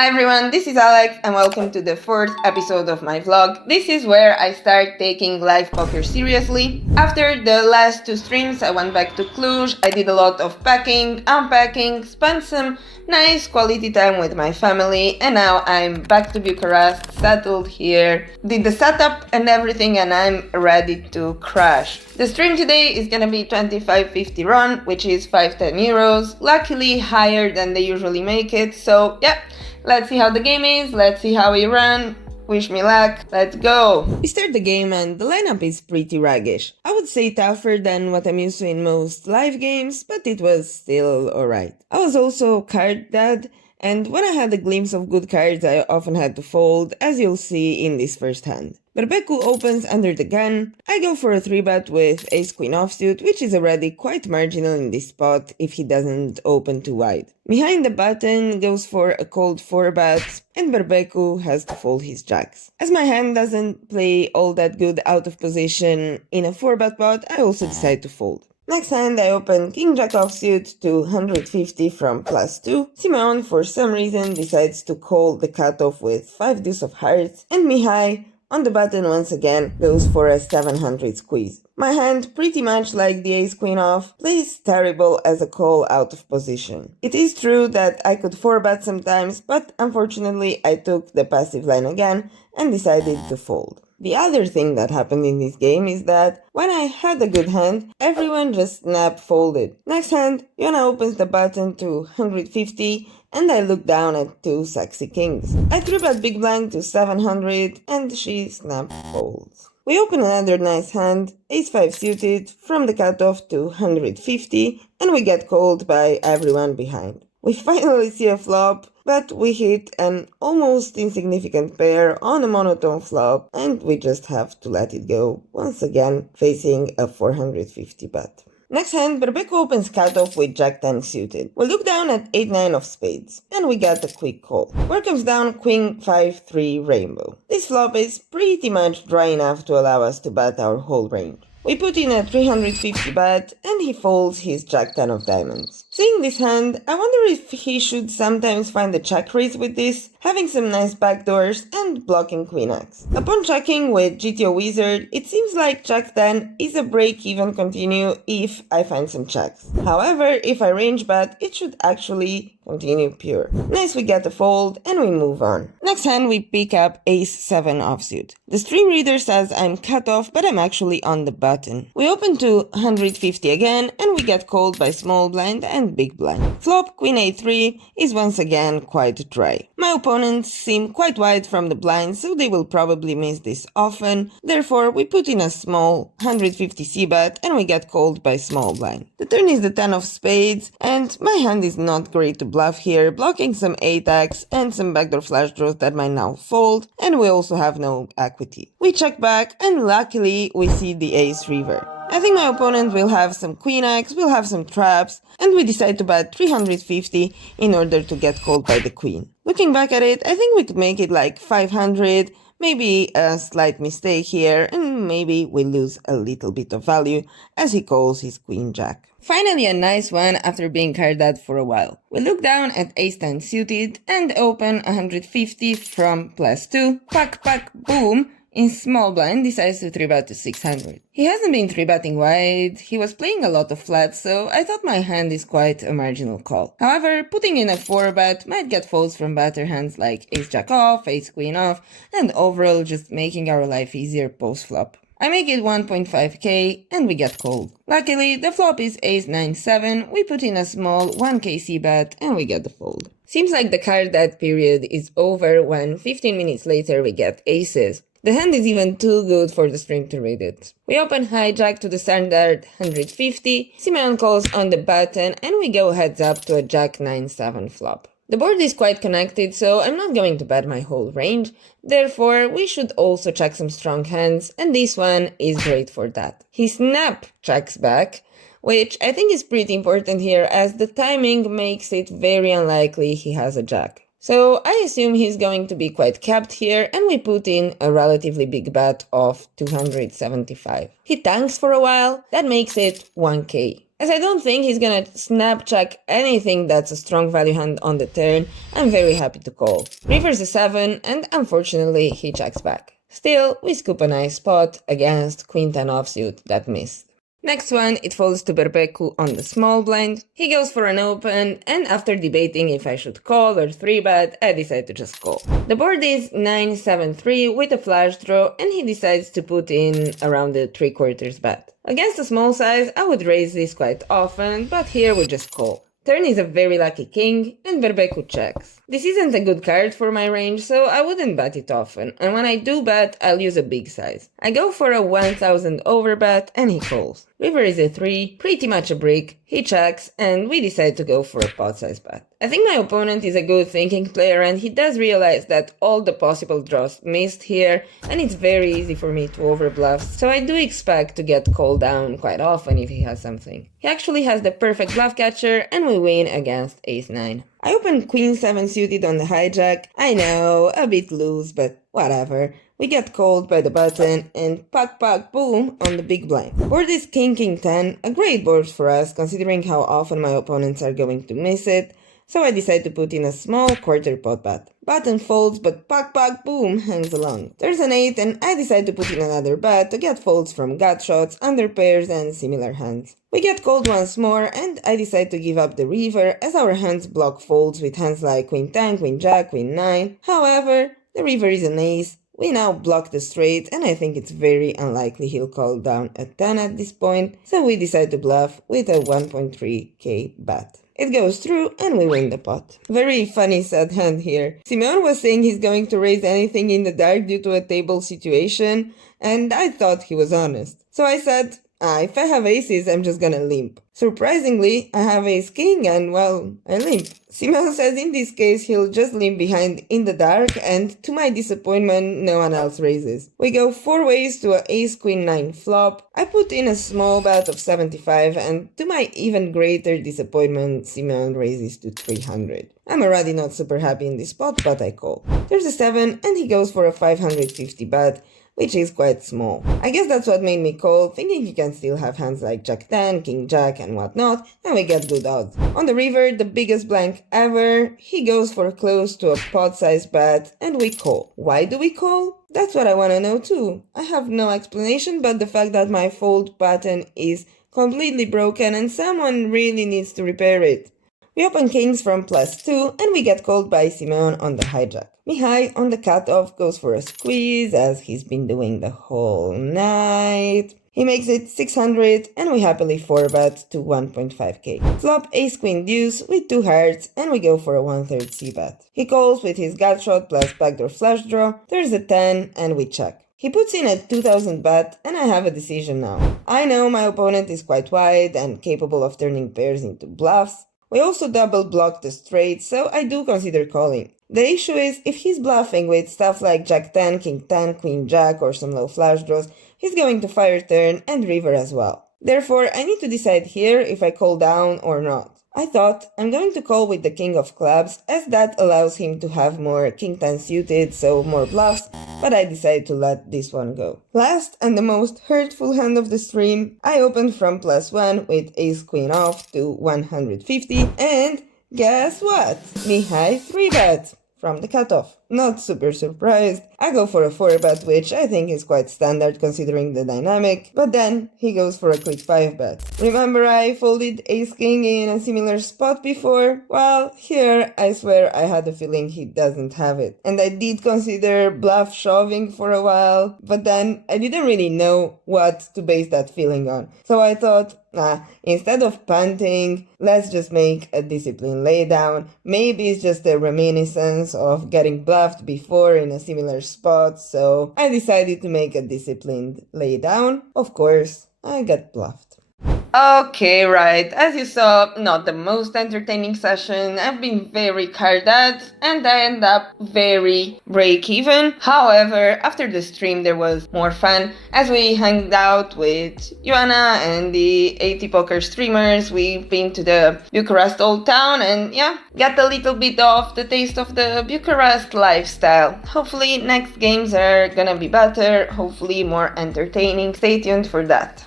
Hi everyone, this is Alex and welcome to the fourth episode of my vlog. This is where I start taking live poker seriously. After the last two streams I went back to Cluj, I did a lot of packing, unpacking, spent some nice quality time with my family, and now I'm back to Bucharest, settled here, did the setup and everything, and I'm ready to crash. The stream today is gonna be 25.50 RON, which is 510 euros, luckily higher than they usually make it, so yeah. Let's see how the game is, let's see how we run. Wish me luck, let's go! We start the game and the lineup is pretty raggish. I would say tougher than what I'm used to in most live games, but it was still alright. I was also card dead, and when I had a glimpse of good cards I often had to fold, as you'll see in this first hand. Berbeku opens under the gun. I go for a 3-bet with ace-queen offsuit, which is already quite marginal in this spot if he doesn't open too wide. Behind the button goes for a cold 4-bet, and Berbeku has to fold his jacks. As my hand doesn't play all that good out of position in a 4-bet pot, I also decide to fold. Next hand I open King Jack offsuit to 150 from +2. Simeon for some reason decides to call the cutoff with 5 deuce of hearts, and Mihai on the button once again goes for a 700 squeeze. My hand, pretty much like the ace-queen off, plays terrible as a call out of position. It is true that I could 4-bet sometimes, but unfortunately I took the passive line again and decided to fold. The other thing that happened in this game is that when I had a good hand, everyone just snap folded. Next hand, Yona opens the button to 150 and I look down at two sexy kings. I 3-bet big blind to 700 and she snap folds. We open another nice hand, ace-5 suited, from the cutoff to 150 and we get called by everyone behind. We finally see a flop, but we hit an almost insignificant pair on a monotone flop and we just have to let it go, once again facing a 450 bet. Next hand, Berbeku opens cutoff with Jack-10 suited. We look down at 8-9 of spades, and we get a quick call. Where comes down Queen 5-3 rainbow. This flop is pretty much dry enough to allow us to bet our whole range. We put in a 350 bet, and he folds his Jack-10 of diamonds. Seeing this hand, I wonder if he should sometimes find a check raise with this, having some nice backdoors and blocking Queen X. Upon checking with GTO Wizard, it seems like Jack-10 is a break-even continue if I find some checks. However, if I range bet, it should actually continue pure. Nice, we get a fold and we move on. Next hand we pick up ace-7 offsuit. The stream reader says I'm cut off, but I'm actually on the button. We open to 150 again and we get called by small blind and big blind. Flop Queen a3 is once again quite dry. My opponents seem quite wide from the blind, so they will probably miss this often. Therefore, we put in a small 150 c-bet and we get called by small blind. The turn is the 10 of spades and my hand is not great to bluff here, blocking some 8x and some backdoor flush draws that might now fold, and we also have no equity. We check back and luckily we see the ace river. I think my opponent will have some queen x, will have some traps, and we decide to bet 350 in order to get called by the queen. Looking back at it, I think we could make it like 500, maybe a slight mistake here, and maybe we lose a little bit of value as he calls his queen jack. Finally a nice one after being card dead for a while. We look down at ace-10 suited and open 150 from +2, quack quack boom. In small blind decides to 3-bet to 600. He hasn't been 3-betting wide, he was playing a lot of flats, so I thought my hand is quite a marginal call. However, putting in a 4-bet might get folds from better hands like ace-jack off, ace-queen off, and overall just making our life easier post-flop. I make it 1.5k and we get called. Luckily, the flop is ace-9-7, we put in a small 1k c-bet and we get the fold. Seems like the card dead period is over when 15 minutes later we get aces. The hand is even too good for the stream to read it. We open hijack to the standard 150, Simeon calls on the button and we go heads up to a jack 9-7 flop. The board is quite connected, so I'm not going to bet my whole range, therefore we should also check some strong hands, and this one is great for that. He snap checks back, which I think is pretty important here as the timing makes it very unlikely he has a jack. So I assume he's going to be quite capped here and we put in a relatively big bet of 275. He tanks for a while, that makes it 1k. As I don't think he's gonna snap check anything that's a strong value hand on the turn, I'm very happy to call. River's a 7, and unfortunately he checks back. Still, we scoop a nice spot against Queen 10 offsuit that missed. Next one, it falls to Berbeku on the small blind. He goes for an open, and after debating if I should call or 3-bet, I decide to just call. The board is 9-7-3 with a flash draw, and he decides to put in around the 3/4 bet. Against a small size, I would raise this quite often, but here we just call. Turn is a very lucky king, and Berbeku checks. This isn't a good card for my range, so I wouldn't bet it often, and when I do bet, I'll use a big size. I go for a 1000 overbet, and he calls. River is a 3, pretty much a brick, he checks, and we decide to go for a pot size bet. I think my opponent is a good thinking player, and he does realize that all the possible draws missed here, and it's very easy for me to overbluff, so I do expect to get called down quite often if he has something. He actually has the perfect bluff catcher, and we win against ace-9. I open queen 7 suited on the hijack. I know, a bit loose, but whatever. We get called by the button and pack boom on the big blind. Board is king 10, a great board for us considering how often my opponents are going to miss it, so I decide to put in a small quarter pot bet. Button folds, but pack boom hangs along. There's an 8 and I decide to put in another bet to get folds from gut shots, under pairs and similar hands. We get called once more and I decide to give up the river as our hands block folds with hands like queen 10, queen jack, queen 9. However, the river is an ace. We now block the straight and I think it's very unlikely he'll call down a 10 at this point, so we decide to bluff with a 1.3k bet. It goes through and we win the pot. Very funny sad hand here. Simeon was saying he's going to raise anything in the dark due to a table situation, and I thought he was honest. So I said, if I have aces, I'm just gonna limp. Surprisingly, I have ace king and, well, I limp. Simeon says in this case he'll just limp behind in the dark, and to my disappointment, no one else raises. We go 4 ways to a ace queen 9 flop. I put in a small bet of 75, and to my even greater disappointment, Simeon raises to 300. I'm already not super happy in this spot, but I call. There's a 7, and he goes for a 550 bet, which is quite small. I guess that's what made me call, thinking he can still have hands like jack 10, king jack and whatnot, and we get good odds. On the river, the biggest blank ever, he goes for close to a pot-sized bet, and we call. Why do we call? That's what I wanna know too. I have no explanation but the fact that my fold pattern is completely broken and someone really needs to repair it. We open kings from +2 and we get called by Simeon on the hijack. Mihai on the cutoff goes for a squeeze as he's been doing the whole night. He makes it 600 and we happily 4-bet to 1.5k. Flop ace queen deuce with 2 hearts and we go for a 1/3 c-bet. He calls with his gut shot plus backdoor flush draw. There's a 10 and we check. He puts in a 2000 bet and I have a decision now. I know my opponent is quite wide and capable of turning pairs into bluffs. We also double block the straight, so I do consider calling. The issue is, if he's bluffing with stuff like jack 10, king 10, queen jack or some low flush draws, he's going to fire turn and river as well. Therefore, I need to decide here if I call down or not. I thought I'm going to call with the king of clubs as that allows him to have more king 10 suited, so more bluffs, but I decided to let this one go. Last and the most hurtful hand of the stream, I opened from +1 with ace queen off to 150 and guess what? Mihai 3-bet from the cutoff. Not super surprised. I go for a 4-bet, which I think is quite standard considering the dynamic, but then he goes for a click 5-bet. Remember I folded ace-king in a similar spot before? Well, here I swear I had a feeling he doesn't have it. And I did consider bluff shoving for a while, but then I didn't really know what to base that feeling on. So I thought, instead of punting, let's just make a disciplined laydown. Maybe it's just a reminiscence of getting bluffed before in a similar spot, so I decided to make a disciplined laydown. Of course, I got bluffed. Okay, right, as you saw, not the most entertaining session. I've been very card at, and I end up very break-even. However, after the stream there was more fun as we hanged out with Ioana and the ep poker streamers. We've been to the Bucharest Old Town and got a little bit of the taste of the Bucharest lifestyle. Hopefully next games are gonna be better, hopefully more entertaining. Stay tuned for that.